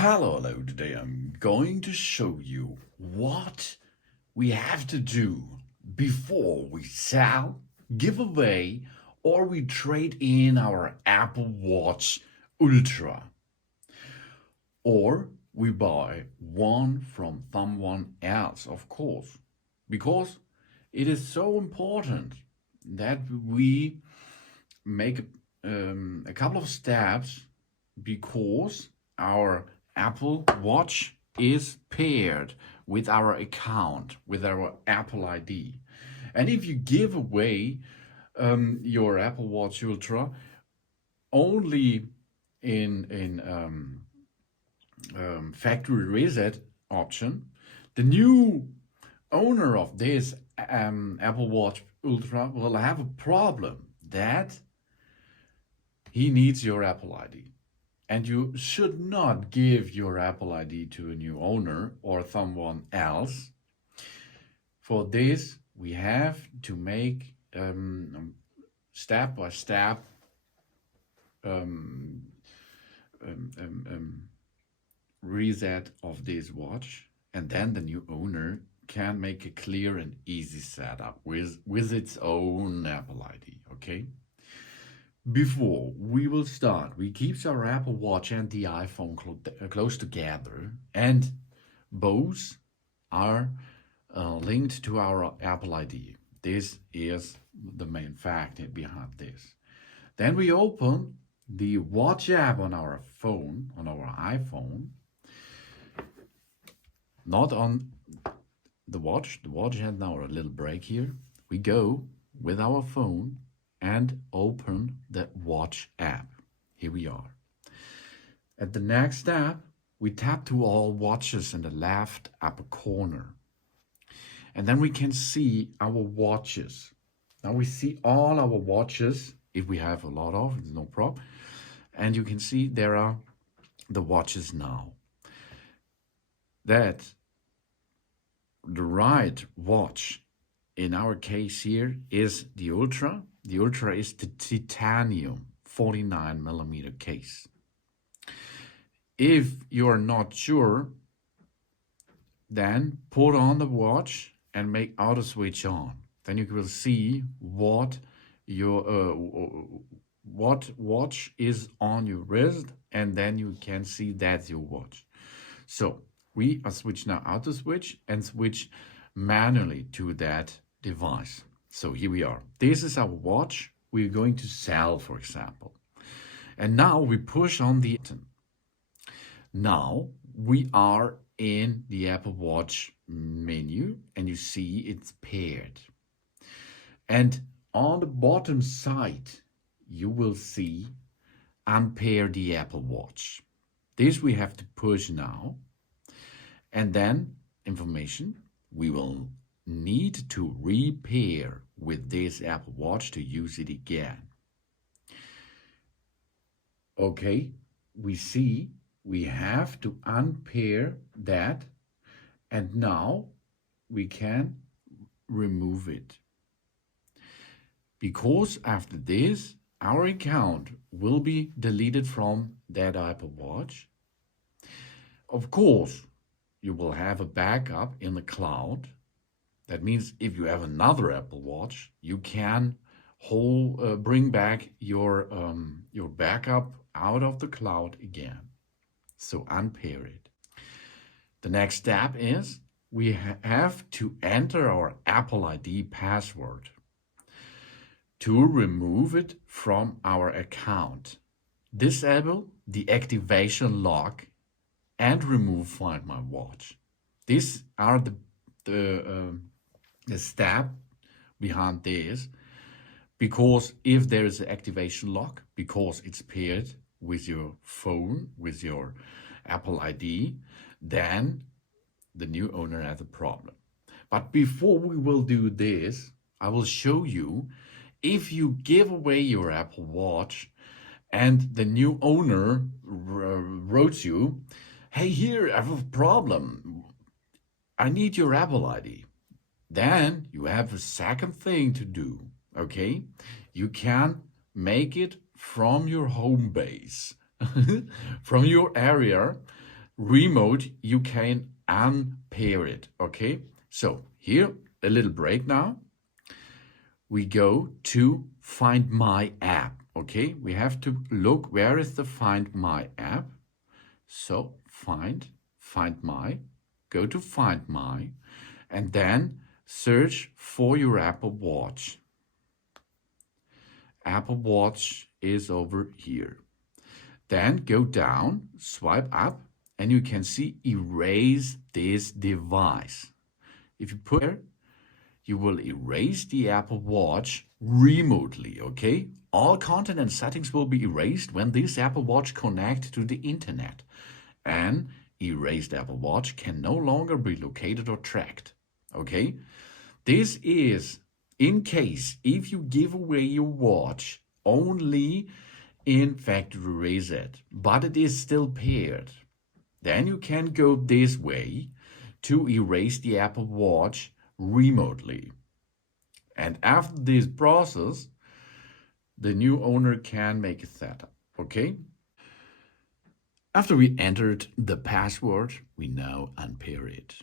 Hello, today I'm going to show you what we have to do before we sell, give away, or we trade in our Apple Watch Ultra. Or we buy one from someone else, of course, because it is so important that we make a couple of steps because our Apple Watch is paired with our account, with our Apple ID. And if you give away your Apple Watch Ultra only in factory reset option, the new owner of this Apple Watch Ultra will have a problem that he needs your Apple ID. And you should not give your Apple ID to a new owner or someone else. For this, we have to make step-by-step reset of this watch, and then the new owner can make a clear and easy setup with its own Apple ID, okay? Before we will start, we keep our Apple Watch and the iPhone close together, and both are linked to our Apple ID. This is the main fact behind this. Then we open the Watch app on our phone, on our iPhone, not on the watch. The watch had now a little break here. We go with our phone and open the Watch app. Here we are. At the next step, we tap to all watches in the left upper corner. And then we can see our watches. Now we see all our watches. If we have a lot of, it's no problem. And you can see there are the watches now. That the right watch in our case here is the Ultra. The Ultra is the titanium 49mm case. If you are not sure, then put on the watch and make auto switch on. Then you will see what your what watch is on your wrist, and then you can see that's your watch. So we are switch now auto switch and switch manually to that device. So here we are. This is our watch we're going to sell, for example. And now we push on the button. Now we are in the Apple Watch menu, and you see it's paired. And on the bottom side, you will see unpair the Apple Watch. This we have to push now. And then information, we will need to repair with this Apple Watch to use it again. Okay, we see we have to unpair that, and now we can remove it. Because after this, our account will be deleted from that Apple Watch. Of course, you will have a backup in the cloud. That means if you have another Apple Watch, you can bring back your backup out of the cloud again. So unpair it. The next step is we have to enter our Apple ID password to remove it from our account. Disable the activation lock and remove Find My Watch. These are the step behind this, because if there is an activation lock, because it's paired with your phone, with your Apple ID, then the new owner has a problem. But before we will do this, I will show you if you give away your Apple Watch and the new owner wrote you, hey, here, I have a problem. I need your Apple ID. Then you have a second thing to do, okay? You can make it from your home base, from your area, remote, you can unpair it, okay? So here, a little break now. We go to Find My app, okay? We have to look, where is the Find My app? So find My, go to Find My, and then search for your Apple Watch. Apple Watch is over here. Then go down, swipe up, and you can see erase this device. If you put here, you will erase the Apple Watch remotely, okay? All content and settings will be erased when this Apple Watch connects to the internet. An erased Apple Watch can no longer be located or tracked, okay? This is in case if you give away your watch only in factory reset, but it is still paired. Then you can go this way to erase the Apple Watch remotely. And after this process, the new owner can make a setup, okay? After we entered the password, we now unpair it.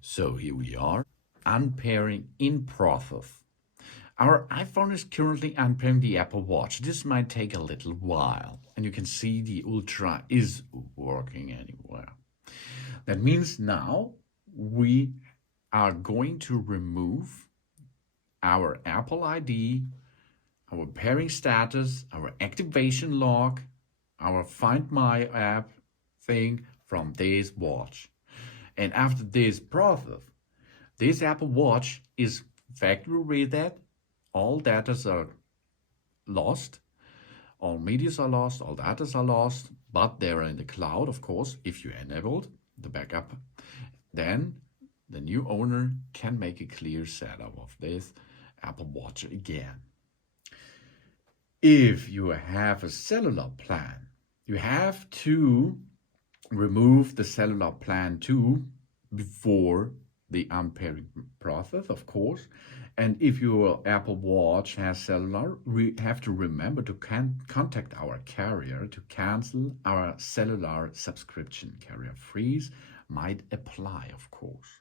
So here we are, unpairing in process. Our iPhone is currently unpairing the Apple Watch. This might take a little while, and you can see the Ultra is working anywhere. That means now we are going to remove our Apple ID, our pairing status, our activation log, our Find My app thing from this watch. And after this process, this Apple Watch is factory reset. All data are lost, all medias are lost, all data are lost, but they're in the cloud, of course. If you enabled the backup, then the new owner can make a clear setup of this Apple Watch again. If you have a cellular plan, you have to remove the cellular plan too before the unpairing process, of course. And if your Apple Watch has cellular, we have to remember to contact our carrier to cancel our cellular subscription. Carrier freeze might apply, of course.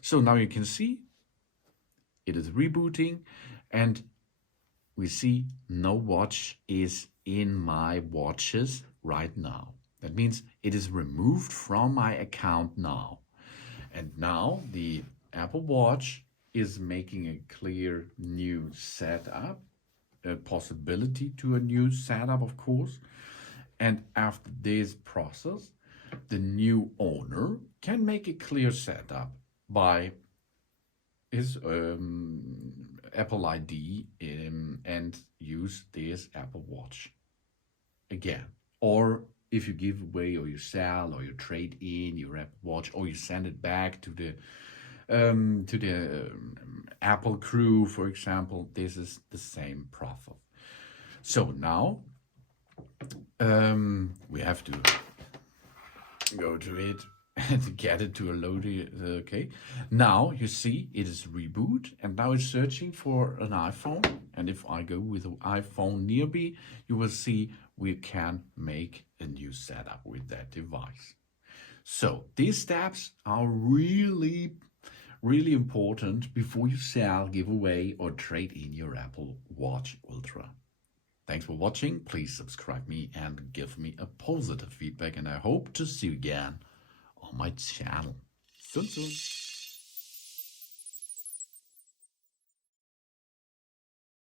So now you can see it is rebooting, and we see no watch is in my watches right now. That means it is removed from my account now. And now the Apple Watch is making a clear new setup, a possibility to a new setup, of course. And after this process, the new owner can make a clear setup by his Apple ID and use this Apple Watch again. Or if you give away or you sell or you trade in your Apple Watch or you send it back to the Apple crew, for example, this is the same process. So now we have to go to it and get it to a loading. Okay, now you see it is reboot, and now it's searching for an iPhone. And if I go with an iPhone nearby, you will see we can make a new setup with that device. So these steps are really important before you sell, give away, or trade in your Apple Watch Ultra. Thanks for watching. Please subscribe me and give me a positive feedback, and I hope to see you again on my channel soon.